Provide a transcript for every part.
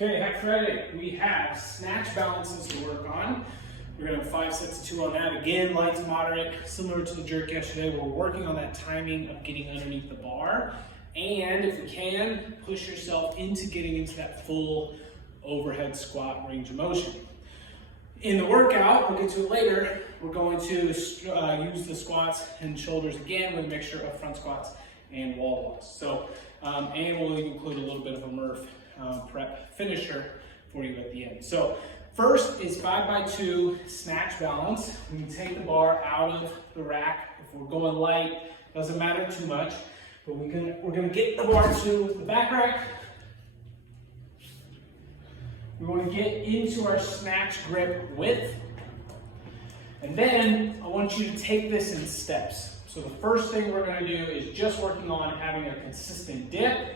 Okay, Hack Friday, we have snatch balances to work on. We're going to have 5 sets of 2 on that. Again, light to moderate, similar to the jerk yesterday. We're working on that timing of getting underneath the bar. And if you can, push yourself into getting into that full overhead squat range of motion. In the workout, we'll get to it later, we're going to use the squats and shoulders again with a mixture of front squats and wall walks. So, and we'll include a little bit of a Murph prep finisher for you at the end. So first is 5x2 snatch balance. We can take the bar out of the rack. If we're going light, doesn't matter too much, but we're gonna get the bar to the back rack. We're going to get into our snatch grip width. And then I want you to take this in steps. So the first thing we're going to do is just working on having a consistent dip.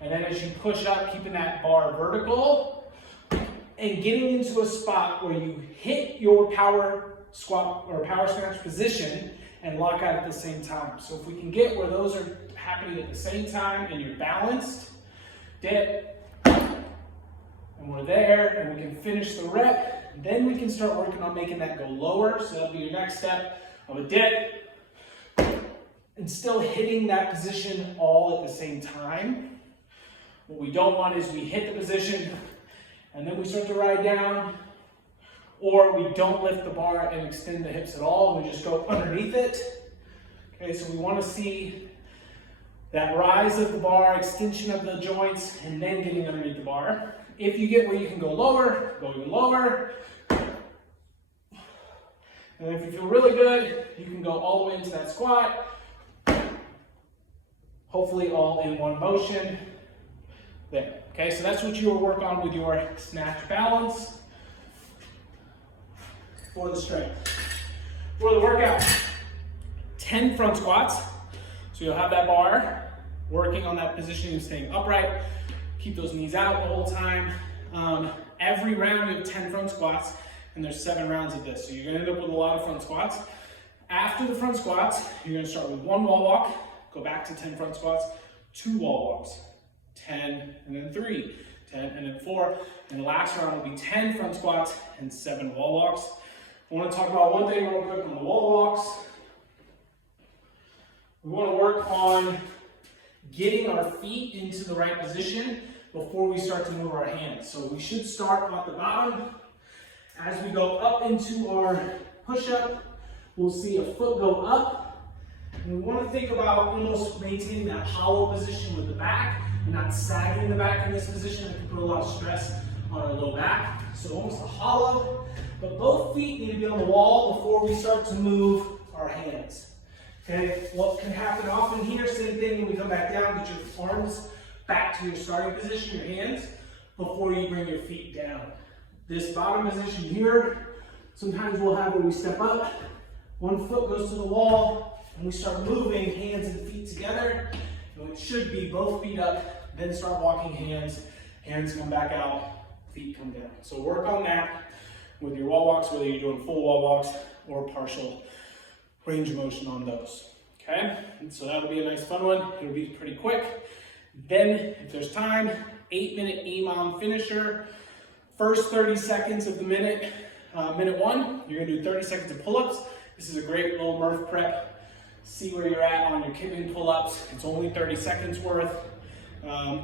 And then as you push up, keeping that bar vertical and getting into a spot where you hit your power squat or power snatch position and lock out at the same time. So if we can get where those are happening at the same time and you're balanced, dip, and we're there, and we can finish the rep. Then we can start working on making that go lower. So that'll be your next step of a dip, and still hitting that position all at the same time. What we don't want is we hit the position, and then we start to ride down, or we don't lift the bar and extend the hips at all, and we just go underneath it. Okay, so we want to see that rise of the bar, extension of the joints, and then getting underneath the bar. If you get where you can go lower, go even lower. And if you feel really good, you can go all the way into that squat. Hopefully all in one motion. There. Okay, so that's what you will work on with your snatch balance for the strength. For the workout, 10 front squats. So you'll have that bar, working on that position and staying upright. Keep those knees out the whole time. Every round you have 10 front squats, and there's 7 rounds of this. So you're gonna end up with a lot of front squats. After the front squats, you're gonna start with 1 wall walk, go back to 10 front squats, 2 wall walks, 10, and then 3, 10, and then 4. And the last round will be 10 front squats and 7 wall walks. I wanna talk about one thing real quick on the wall walks. We wanna work on getting our feet into the right position before we start to move our hands. So we should start at the bottom. As we go up into our push-up, we'll see a foot go up. And we want to think about almost maintaining that hollow position with the back and not sagging the back in this position. It can put a lot of stress on our low back. So almost a hollow, but both feet need to be on the wall before we start to move our hands. Okay, what can happen often here, same thing when we come back down, get your arms back to your starting position, your hands, before you bring your feet down. This bottom position here, sometimes we'll have where we step up, one foot goes to the wall, and we start moving hands and feet together. And it should be both feet up, then start walking hands come back out, feet come down. So work on that with your wall walks, whether you're doing full wall walks or partial range of motion on those, okay? And so that'll be a nice fun one. It'll be pretty quick. Then, if there's time, 8-minute EMOM finisher. First 30 seconds of the minute, minute 1, you're gonna do 30 seconds of pull-ups. This is a great little Murph prep. See where you're at on your kipping pull-ups. It's only 30 seconds worth.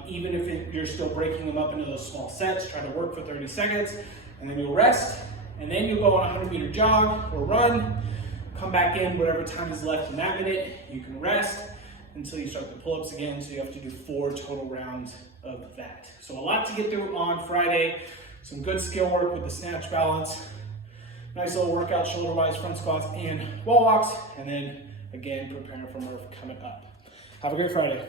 Even if you're still breaking them up into those small sets, try to work for 30 seconds, and then you'll rest, and then you'll go on a 100-meter jog or run. Come back in, whatever time is left in that minute, you can rest until you start the pull-ups again, so you have to do 4 total rounds of that. So a lot to get through on Friday, some good skill work with the snatch balance, nice little workout shoulder-wise, front squats and wall walks, and then again, preparing for Murph coming up. Have a great Friday.